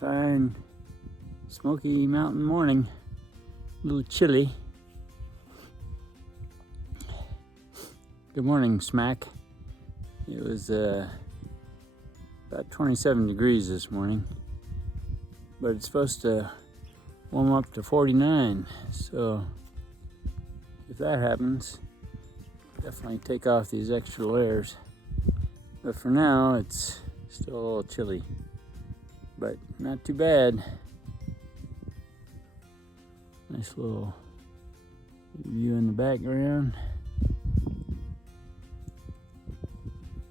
Fine Smoky Mountain morning. A little chilly. Good morning, Smack. It was about 27 degrees this morning, but it's supposed to warm up to 49. So if that happens, definitely take off these extra layers. But for now, it's still a little chilly, but not too bad. Nice little view in the background.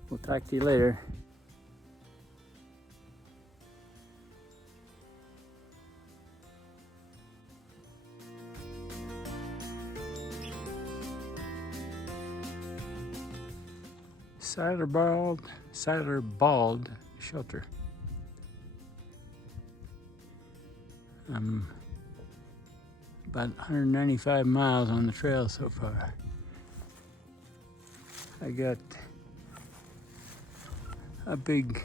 We'll talk to you later. Siler Bald Shelter. I'm about 195 miles on the trail so far. I got a big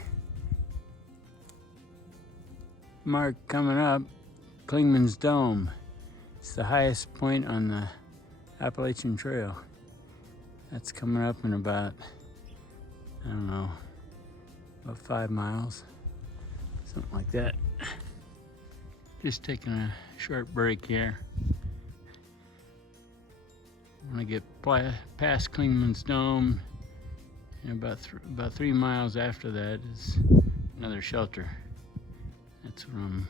mark coming up, Klingman's Dome. It's the highest point on the Appalachian Trail. That's coming up in about, I don't know, about 5 miles, something like that. Just taking a short break here. When I get past Klingman's Dome, and about 3 miles after that is another shelter. That's what I'm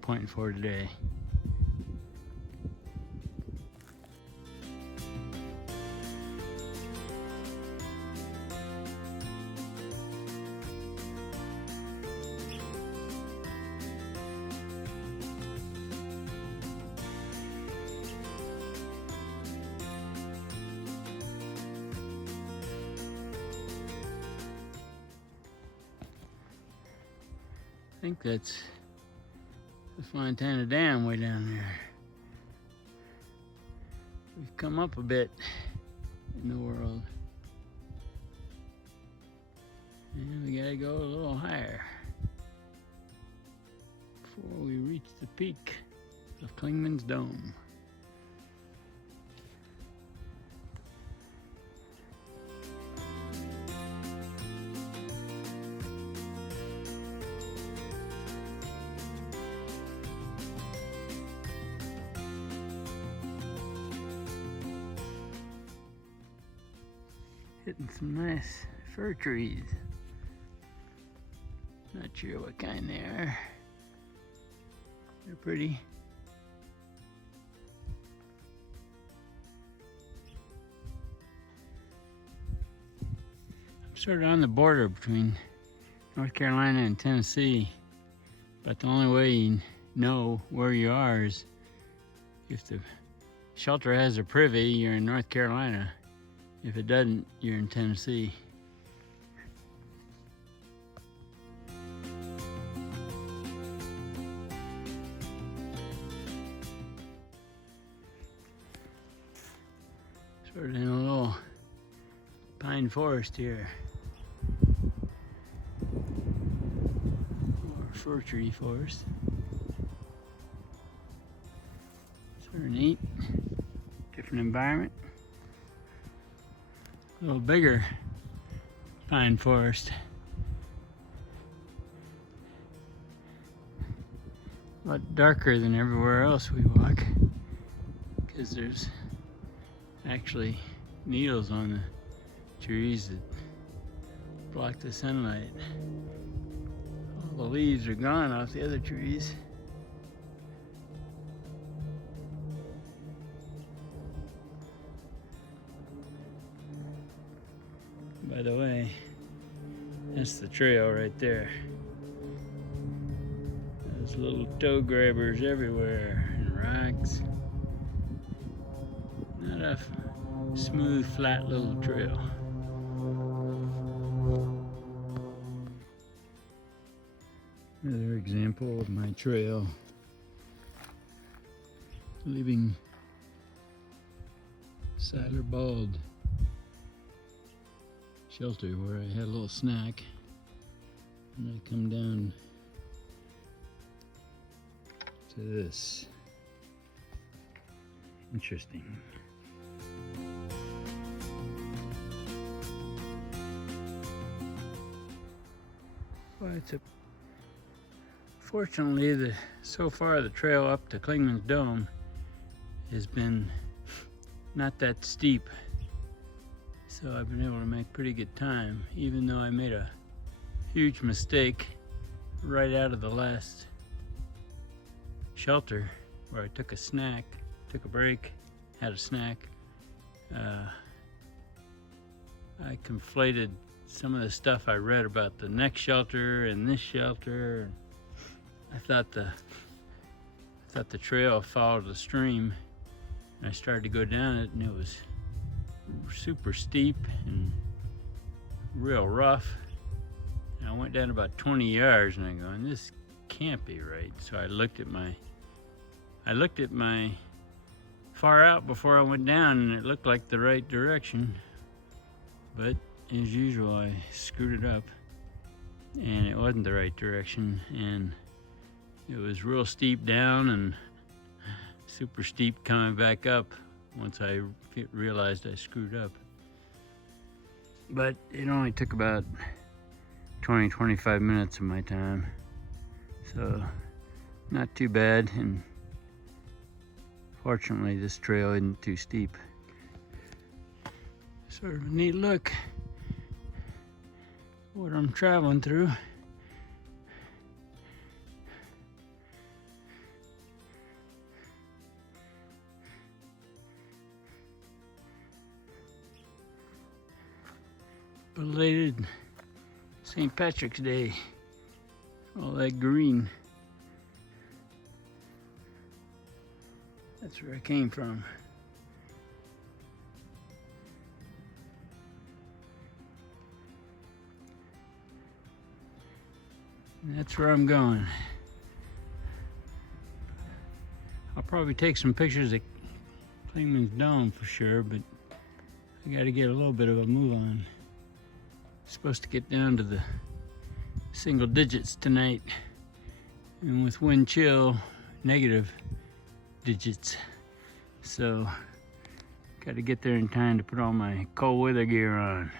pointing for today. I think that's the Fontana Dam way down there. We've come up a bit in the world. And we gotta go a little higher before we reach the peak of Klingman's Dome. Hitting some nice fir trees. Not sure what kind they are. They're pretty. I'm sort of on the border between North Carolina and Tennessee, but the only way you know where you are is if the shelter has a privy, you're in North Carolina. If it doesn't, you're in Tennessee. Sort of in a little pine forest here. Or fir tree forest. Sort of neat. Different environment. A little bigger pine forest. A lot darker than everywhere else we walk, because there's actually needles on the trees that block the sunlight. All the leaves are gone off the other trees. By the way, that's the trail right there. There's little toe grabbers everywhere and rocks. Not a smooth, flat little trail. Another example of my trail leaving Siler Bald shelter where I had a little snack, and I come down to this. Interesting. Well, fortunately, so far the trail up to Clingman's Dome has been not that steep, so I've been able to make pretty good time, even though I made a huge mistake right out of the last shelter where I took a break, had a snack. I conflated some of the stuff I read about the next shelter and this shelter. I thought the trail followed the stream, and I started to go down it, and it was super steep and real rough. And I went down about 20 yards, and I'm going, this can't be right. So I looked at my far out before I went down, and it looked like the right direction. But as usual, I screwed it up, and it wasn't the right direction, and it was real steep down and super steep coming back up once I realized I screwed up. But it only took about 20-25 minutes of my time, so not too bad, and fortunately this trail isn't too steep. Sort of a neat look what I'm traveling through. Belated St. Patrick's Day. All that green. That's where I came from. And that's where I'm going. I'll probably take some pictures at Clingman's Dome for sure, but I gotta get a little bit of a move on. Supposed to get down to the single digits tonight, and with wind chill, negative digits. So got to get there in time to put all my cold weather gear on.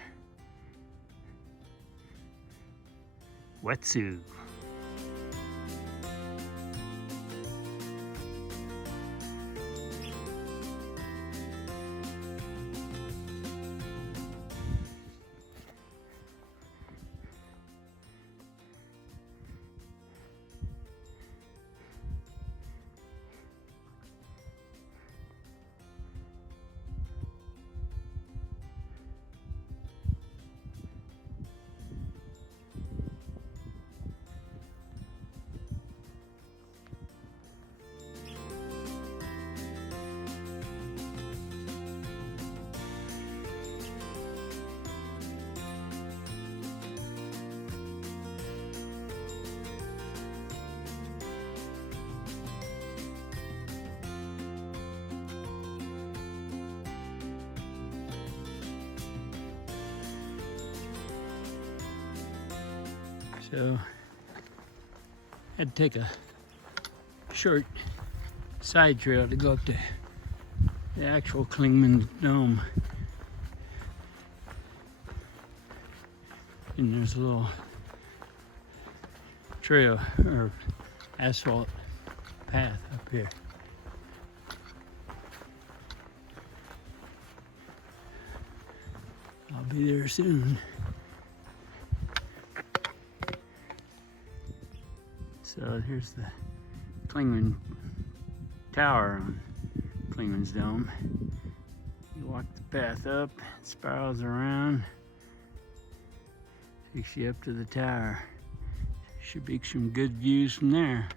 Wetsuit. So I had to take a short side trail to go up to the actual Clingman Dome. And there's a little trail or asphalt path up here. I'll be there soon. So here's the Clingman Tower on Clingman's Dome. You walk the path up, it spirals around, takes you up to the tower. Should be some good views from there.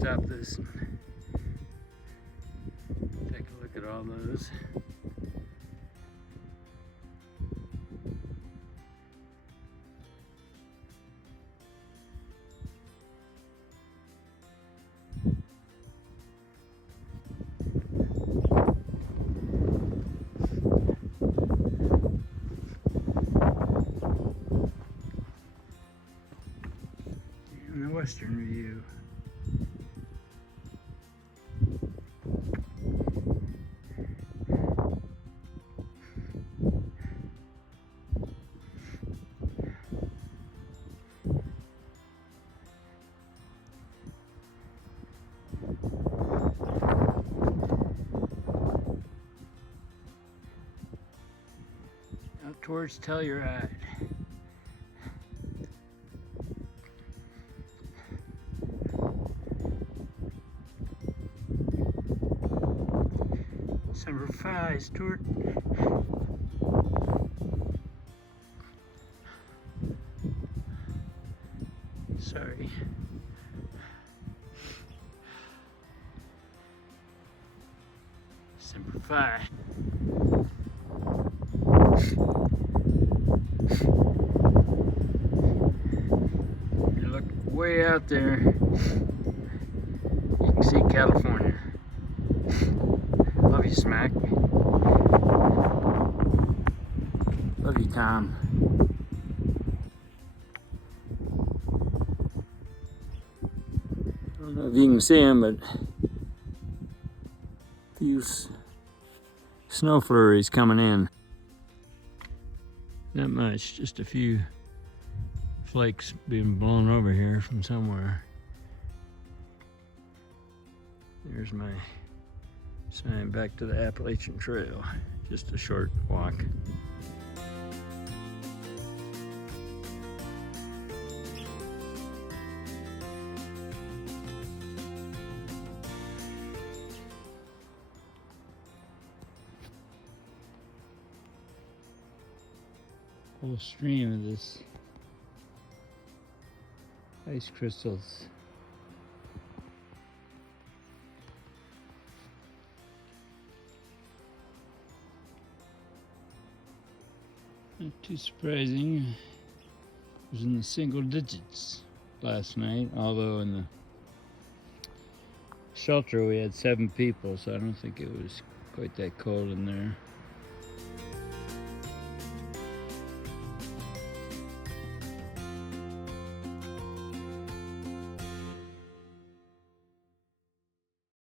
stop this and take a look at all those. And the western view. Out towards Telluride. Number 5, Stuart. Sorry. Number 5. You look way out there, you can see California. Love you, Smack. Love you, Tom. I don't know if you can see him, but a few snow flurries coming in. Not much, just a few flakes being blown over here from somewhere. There's my sign back to the Appalachian Trail. Just a short walk. Whole stream of this ice crystals. Not too surprising. It was in the single digits last night, although in the shelter we had 7 people, so I don't think it was quite that cold in there.